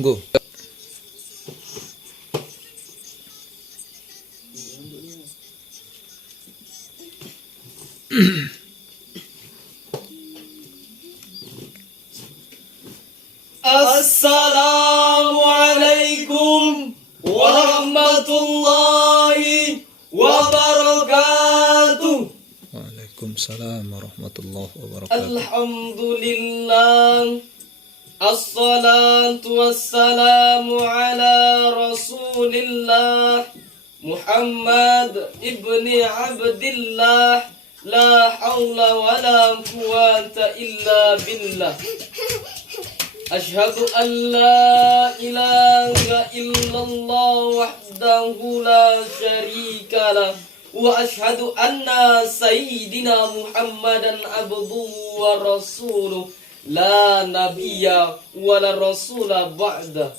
Tunggu. Assalamualaikum warahmatullahi wabarakatuh. Waalaikumsalam warahmatullahi wabarakatuh. Alhamdulillah. Assalatu wassalamu ala rasulillah Muhammad ibni Abdillah. La hawla wa la quwata illa billah. Ashhadu an la ilaha illallah wahdahu la syarika lah. Wa ashhadu anna sayyidina Muhammadan abduhu wa rasuluh. La nabiyya wa la rasula ba'da.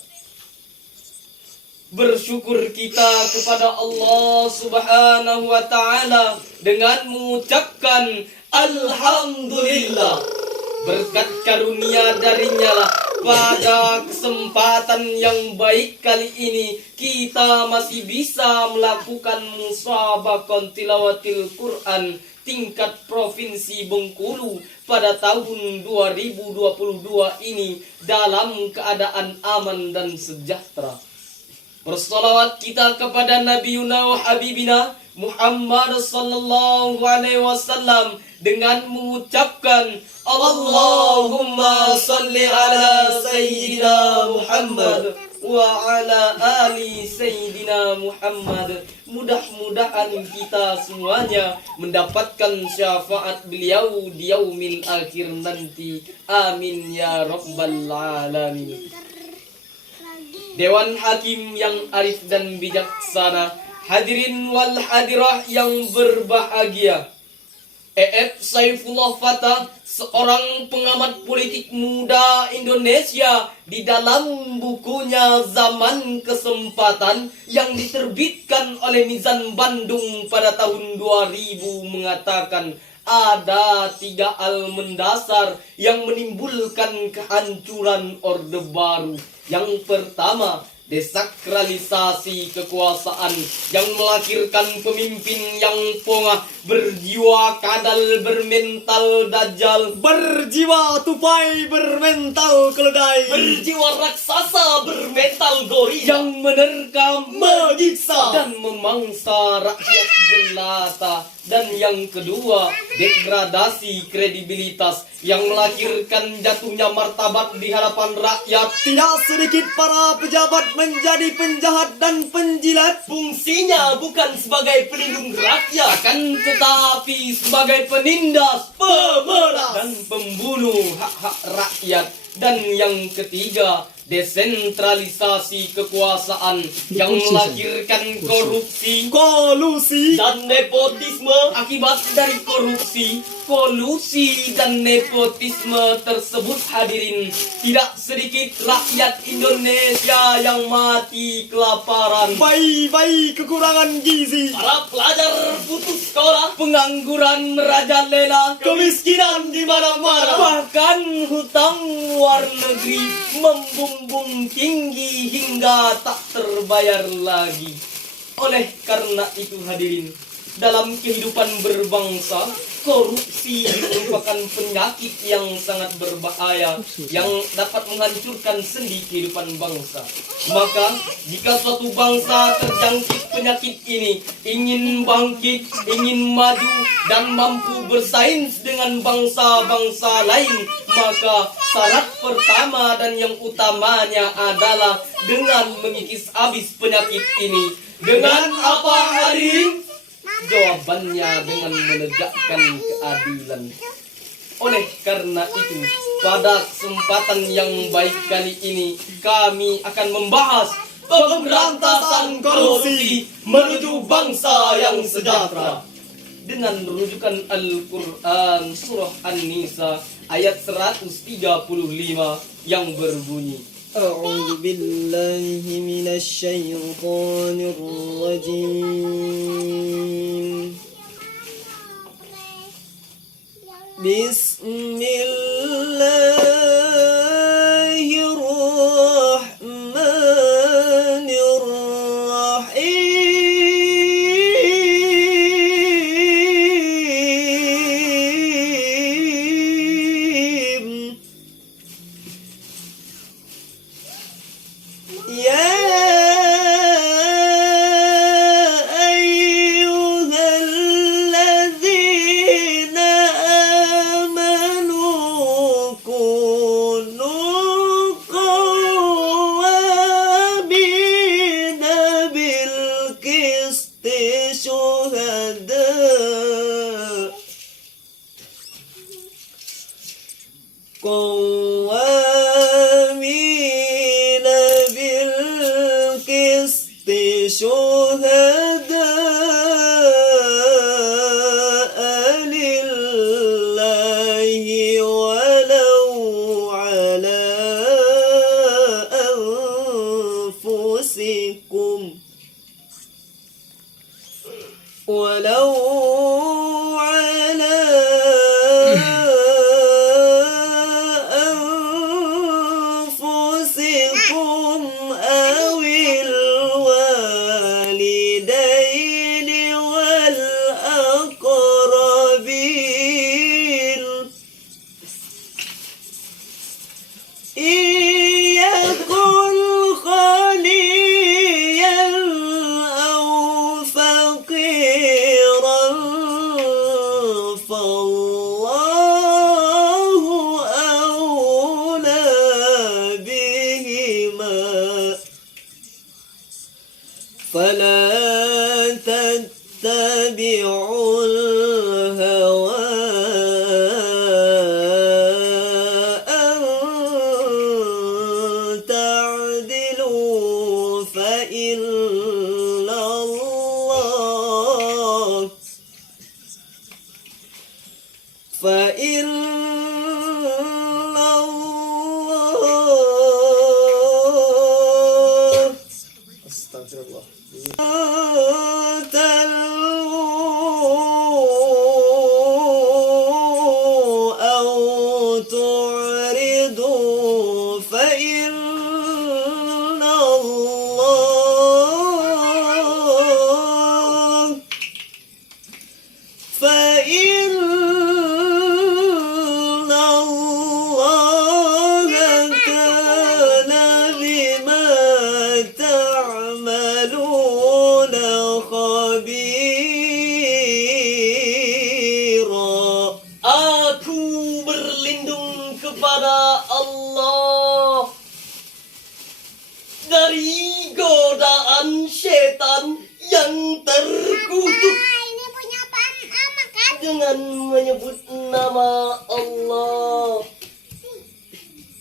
Bersyukur kita kepada Allah Subhanahu wa ta'ala dengan mengucapkan Alhamdulillah. Berkat karunia darinya lah pada kesempatan yang baik kali ini kita masih bisa melakukan musabaqah tilawatil Quran tingkat Provinsi Bengkulu pada tahun 2022 ini dalam keadaan aman dan sejahtera. Bersolawat kita kepada Nabiuna wa Habibina Muhammad sallallahu alaihi wasallam dengan mengucapkan Allahumma salli ala Sayyidina Muhammad wa ala ali Sayyidina Muhammad. Mudah-mudahan kita semuanya mendapatkan syafaat beliau di yaumil akhir nanti. Amin ya rabbal alamin. Dewan Hakim yang arif dan bijaksana, hadirin wal hadirah yang berbahagia. Saifullah Fatah, seorang pengamat politik muda Indonesia, di dalam bukunya Zaman Kesempatan yang diterbitkan oleh Mizan Bandung pada tahun 2000 mengatakan ada 3 hal mendasar yang menimbulkan kehancuran Orde Baru. Yang pertama, desakralisasi kekuasaan yang melahirkan pemimpin yang pongah, berjiwa kadal, bermental dajjal, berjiwa tupai, bermental keledai, berjiwa raksasa, bermental gorila, yang menerkam, menyiksa, dan memangsa rakyat jelata. Dan yang kedua, degradasi kredibilitas yang melahirkan jatuhnya martabat di hadapan rakyat. Tidak sedikit para pejabat menjadi penjahat dan penjilat. Fungsinya bukan sebagai pelindung rakyat, akan tetapi sebagai penindas, pemeras, dan pembunuh hak-hak rakyat. Dan yang ketiga, desentralisasi kekuasaan yang melahirkan korupsi, kolusi, dan nepotisme. Akibat dari korupsi, kolusi, dan nepotisme tersebut, hadirin, tidak sedikit rakyat Indonesia yang mati kelaparan, bayi-bayi kekurangan gizi, para pelajar putus sekolah, pengangguran merajalela, kemiskinan di mana-mana, bahkan hutang luar negeri membumbung tinggi hingga tak terbayar lagi. Oleh karena itu, hadirin, dalam kehidupan berbangsa, korupsi merupakan penyakit yang sangat berbahaya yang dapat menghancurkan sendi kehidupan bangsa. Maka jika suatu bangsa terjangkit penyakit ini, ingin bangkit, ingin maju, dan mampu bersaing dengan bangsa-bangsa lain, maka syarat pertama dan yang utamanya adalah dengan mengikis habis penyakit ini. Dengan apa, hadirin? Jawabannya dengan menegakkan keadilan. Oleh karena itu, pada kesempatan yang baik kali ini, kami akan membahas pemberantasan korupsi menuju bangsa yang sejahtera dengan rujukan Al-Quran surah An-Nisa ayat 135 yang berbunyi, أعوذ بالله من الشيطان الرجيم بسم الله الرحمن شهداء لله ولو على أنفسكم ولو على أنفسكم أو الوالدين والأقربين إن يكن غنيا أو فقيرا فالله أولى بهما فلا تتبعوا الهوى أن تعدلوا فإن الله أستغفر الله تلووا أو تعرضوا فإن الله كان بما تعملون خبيرا. Aku berlindung kepada Allah dari godaan setan yang terkutuk dengan menyebut nama Allah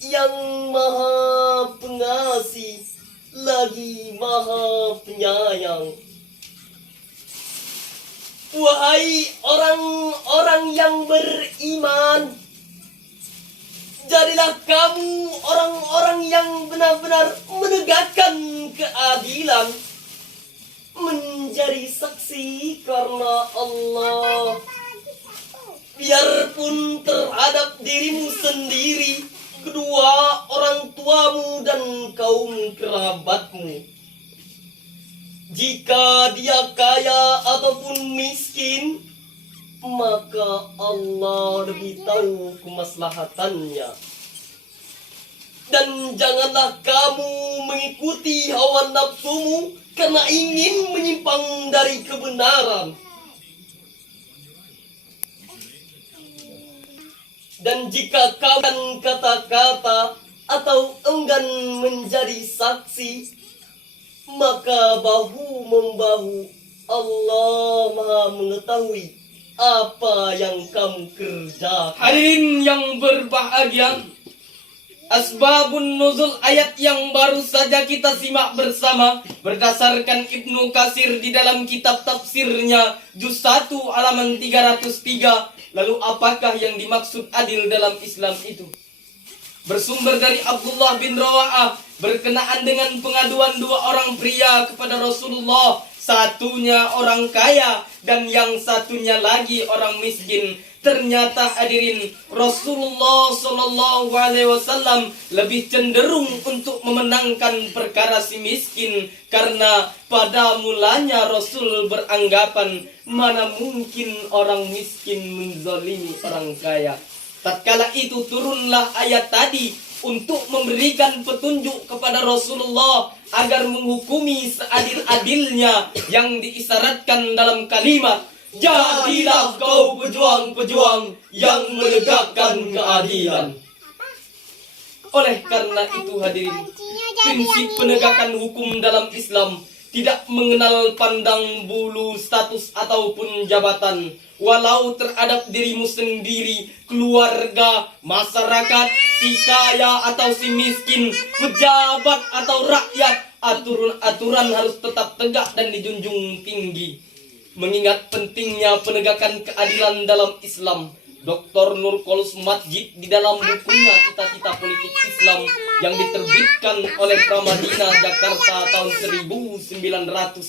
yang Maha Pengasih lagi Maha Penyayang. Wahai orang-orang yang beriman, jadilah kamu orang-orang yang benar-benar menegakkan keadilan, menjadi saksi karena Allah. Biarpun terhadap dirimu sendiri, kedua orang tuamu dan kaum kerabatmu. Jika dia kaya ataupun miskin, maka Allah lebih tahu kemaslahatannya. Dan janganlah kamu mengikuti hawa nafsumu karena ingin menyimpang dari kebenaran. Dan jika kau dan kata-kata atau enggan menjadi saksi, maka bahu-membahu Allah Maha mengetahui apa yang kamu kerjakan. Hadirin yang berbahagia, asbabun nuzul ayat yang baru saja kita simak bersama berdasarkan Ibnu Katsir di dalam kitab tafsirnya juz 1 halaman 303. Lalu apakah yang dimaksud adil dalam Islam itu? Bersumber dari Abdullah bin Rawa'ah berkenaan dengan pengaduan dua orang pria kepada Rasulullah, satunya orang kaya dan yang satunya lagi orang miskin. Ternyata hadirin, Rasulullah Shallallahu Alaihi Wasallam lebih cenderung untuk memenangkan perkara si miskin, karena pada mulanya Rasul beranggapan mana mungkin orang miskin menzalimi orang kaya. Tatkala itu turunlah ayat tadi untuk memberikan petunjuk kepada Rasulullah agar menghukumi seadil-adilnya yang diisyaratkan dalam kalimat, jadilah kau pejuang-pejuang yang menegakkan keadilan. Oleh karena itu hadirin, prinsip penegakan hukum dalam Islam tidak mengenal pandang bulu, status ataupun jabatan. Walau terhadap dirimu sendiri, keluarga, masyarakat, si kaya atau si miskin, pejabat atau rakyat, aturan harus tetap tegak dan dijunjung tinggi. Mengingat pentingnya penegakan keadilan dalam Islam, Dr. Nurkolos Madjid di dalam bukunya Cita-Cita Politik Islam yang diterbitkan oleh Pramadina Jakarta tahun 1999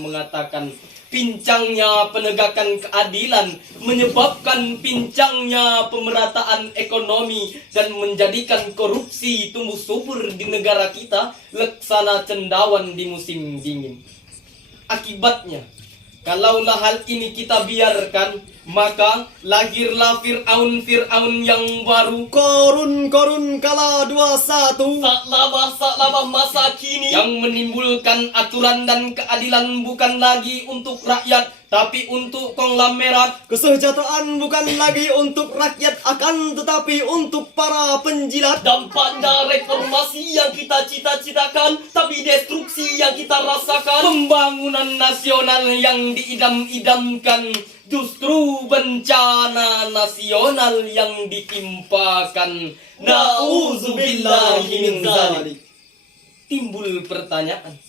mengatakan, pincangnya penegakan keadilan menyebabkan pincangnya pemerataan ekonomi dan menjadikan korupsi tumbuh subur di negara kita laksana cendawan di musim dingin. Akibatnya, kalaulah hal ini kita biarkan, maka lahirlah Fir'aun yang baru, Korun kala 21. saklabah masa kini, yang menimbulkan aturan dan keadilan bukan lagi untuk rakyat, tapi untuk konglomerat. Kesejahteraan bukan lagi untuk rakyat, akan tetapi untuk para penjilat. Dampaknya reformasi yang kita cita-citakan, tapi destruksi yang kita rasakan. Pembangunan nasional yang diidam-idamkan, justru bencana nasional yang ditimpakan. Nauzubillahi min dzalik. Timbul pertanyaan,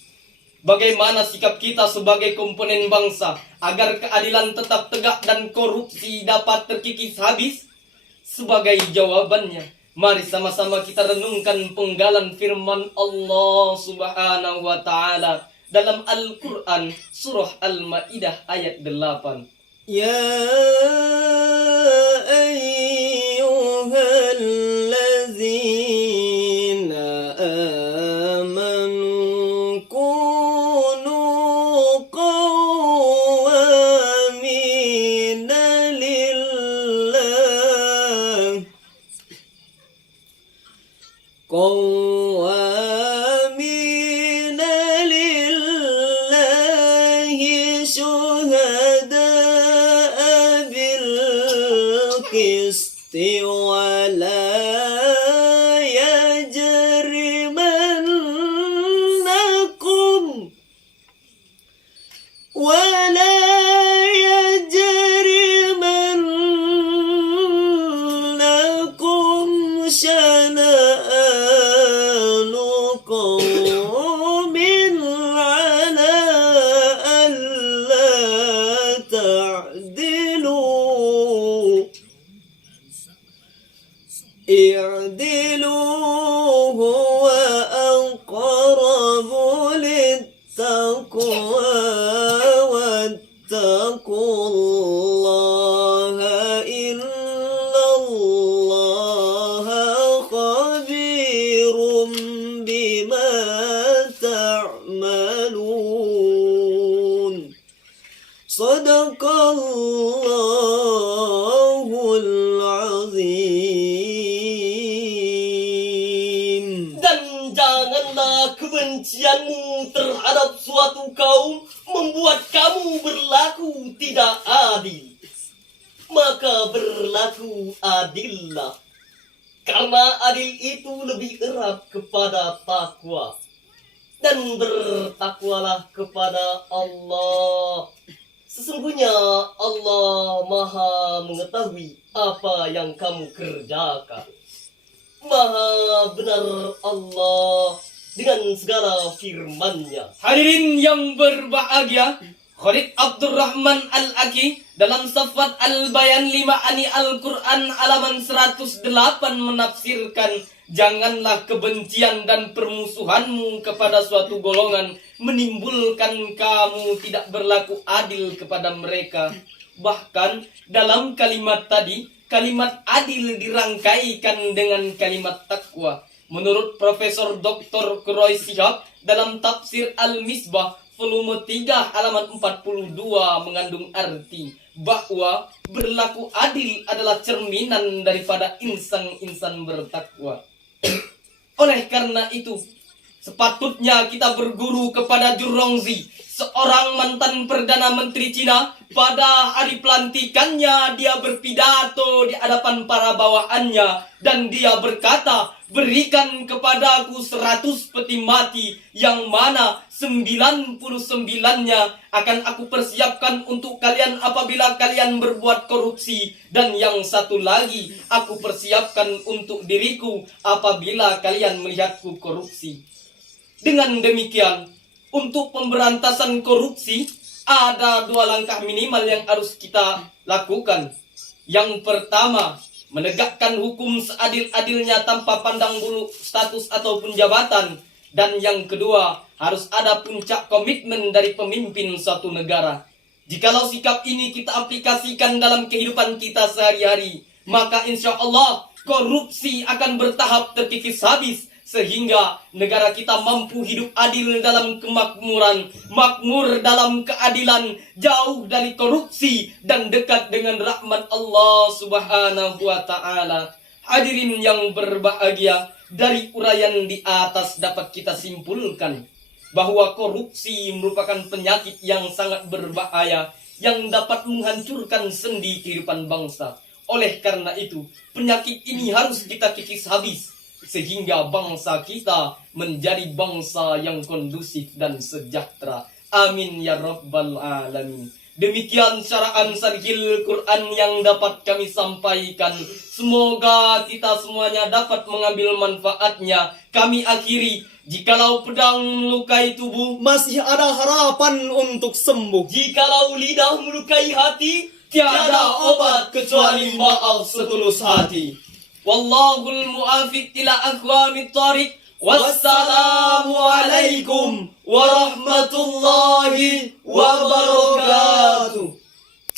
bagaimana sikap kita sebagai komponen bangsa agar keadilan tetap tegak dan korupsi dapat terkikis habis? Sebagai jawabannya, mari sama-sama kita renungkan penggalan firman Allah Subhanahu wa taala dalam Al-Qur'an surah Al-Maidah ayat 8. Ya ayyuhallazina amanu kunu qawwamina lillah qawwamina lillahi syuhada'a bil qisti wala yajrimannakum ولا يجرمنكم شنآن قوم على ألا تعدلوا اعدلوا هو أقرب للتقوى واتقوا الله إن الله خبير بما تعملون صدق الله العظيم. Dan janganlah kebencianmu terhadap suatu kaum membuat kamu berlaku tidak adil. Maka berlaku adillah. Karena adil itu lebih erat kepada takwa. Dan bertakwalah kepada Allah. Sesungguhnya Allah Maha mengetahui apa yang kamu kerjakan. Maha benar Allah dengan segala firman-Nya. Hadirin yang berbahagia, Khalid Abdurrahman Al-Aki dalam Safat Al-Bayan 5 Ani Al-Quran halaman 108 menafsirkan, janganlah kebencian dan permusuhanmu kepada suatu golongan menimbulkan kamu tidak berlaku adil kepada mereka. Bahkan dalam kalimat tadi, kalimat adil dirangkaikan dengan kalimat takwa. Menurut Profesor Dr. Kroy Shihab dalam tafsir Al-Misbah volume 3 halaman 42 mengandung arti bahwa berlaku adil adalah cerminan daripada insan-insan bertakwa. Oleh karena itu, sepatutnya kita berguru kepada Jurongzi, seorang mantan Perdana Menteri Cina. Pada hari pelantikannya, dia berpidato di hadapan para bawahannya, dan dia berkata, berikan kepadaku 100 peti mati, yang mana 99-nya akan aku persiapkan untuk kalian apabila kalian berbuat korupsi, dan yang satu lagi aku persiapkan untuk diriku apabila kalian melihatku korupsi. Dengan demikian, untuk pemberantasan korupsi, ada 2 langkah minimal yang harus kita lakukan. Yang pertama, menegakkan hukum seadil-adilnya tanpa pandang bulu status ataupun jabatan. Dan yang kedua, harus ada puncak komitmen dari pemimpin suatu negara. Jikalau sikap ini kita aplikasikan dalam kehidupan kita sehari-hari, maka insya Allah korupsi akan bertahap terkikis habis, sehingga negara kita mampu hidup adil dalam kemakmuran, makmur dalam keadilan, jauh dari korupsi dan dekat dengan rahmat Allah Subhanahu wa taala. Hadirin yang berbahagia, dari uraian di atas dapat kita simpulkan bahwa korupsi merupakan penyakit yang sangat berbahaya yang dapat menghancurkan sendi kehidupan bangsa. Oleh karena itu, penyakit ini harus kita kikis habis sehingga bangsa kita menjadi bangsa yang kondusif dan sejahtera. Amin ya rabbal alamin. Demikian syara'an sarhil Quran yang dapat kami sampaikan. Semoga kita semuanya dapat mengambil manfaatnya. Kami akhiri, jikalau pedang melukai tubuh, Masih ada harapan untuk sembuh. jikalau lidah melukai hati, tiada obat kecuali maaf setulus hati. Wallahul muafiq ila aqwamit thariq. Wassalamualaikum warahmatullahi wabarakatuh.